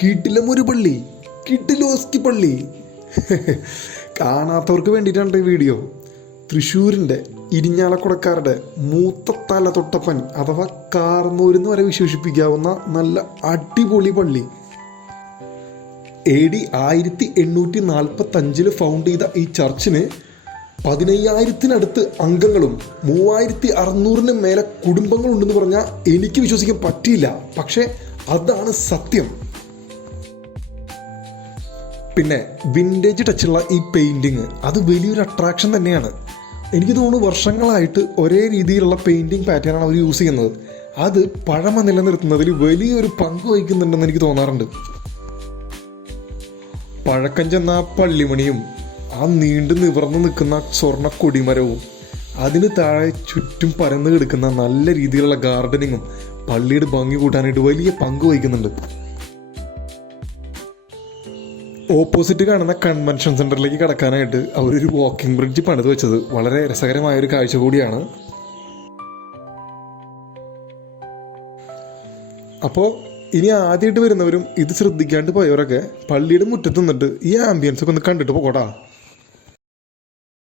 കിടിലം ഒരു പള്ളി, കിടിലോസ്കി പള്ളി. കാണാത്തവർക്ക് വേണ്ടിയിട്ടാണ് ഈ വീഡിയോ. തൃശ്ശൂരിൻ്റെ ഇരിഞ്ഞാലക്കുടക്കാരുടെ മൂത്ത തല തൊട്ടപ്പൻ അഥവാ കാർന്നൂരെന്ന് വരെ വിശേഷിപ്പിക്കാവുന്ന നല്ല അടിപൊളി പള്ളി. AD 1845 ഫൗണ്ട് ചെയ്ത ഈ ചർച്ചിന് 15,000-നടുത്ത് അംഗങ്ങളും 3,600-ന് മേലെ കുടുംബങ്ങളുണ്ടെന്ന് പറഞ്ഞാൽ എനിക്ക് വിശ്വസിക്കാൻ പറ്റിയില്ല. പക്ഷേ അതാണ് സത്യം. പിന്നെ വിൻറ്റേജ് ടച്ചുള്ള ഈ പെയിൻറ്റിങ് അത് വലിയൊരു അട്രാക്ഷൻ തന്നെയാണ്. എനിക്ക് തോന്നുന്നു വർഷങ്ങളായിട്ട് ഒരേ രീതിയിലുള്ള പെയിൻറ്റിങ് പാറ്റേണാണ് അവർ യൂസ് ചെയ്യുന്നത്. അത് പഴമ നിലനിർത്തുന്നതിൽ വലിയൊരു പങ്ക് വഹിക്കുന്നുണ്ടെന്ന് എനിക്ക് തോന്നാറുണ്ട്. പഴക്കം ചെന്ന ആ പള്ളിമണിയും ആ നീണ്ടു നിവർന്ന് നിൽക്കുന്ന സ്വർണ്ണ കൊടിമരവും അതിന് താഴെ ചുറ്റും പരന്ന് കിടക്കുന്ന നല്ല രീതിയിലുള്ള ഗാർഡനിങ്ങും പള്ളിയുടെ ഭംഗി കൂട്ടാനായിട്ട് വലിയ പങ്ക് വഹിക്കുന്നുണ്ട്. ഓപ്പോസിറ്റ് കാണുന്ന കൺവെൻഷൻ സെൻറ്ററിലേക്ക് കടക്കാനായിട്ട് അവരൊരു വാക്കിംഗ് ബ്രിഡ്ജ് പണിത് വെച്ചത് വളരെ രസകരമായൊരു കാഴ്ച കൂടിയാണ്. അപ്പോൾ ഇനി ആദ്യമായിട്ട് വരുന്നവരും ഇത് ശ്രദ്ധിക്കാണ്ട് പോയവരൊക്കെ പള്ളിയുടെ മുറ്റത്ത് നിന്നിട്ട് ഈ ആംബിയൻസ് ഒക്കെ ഒന്ന് കണ്ടിട്ട് പോകോട്ടാ.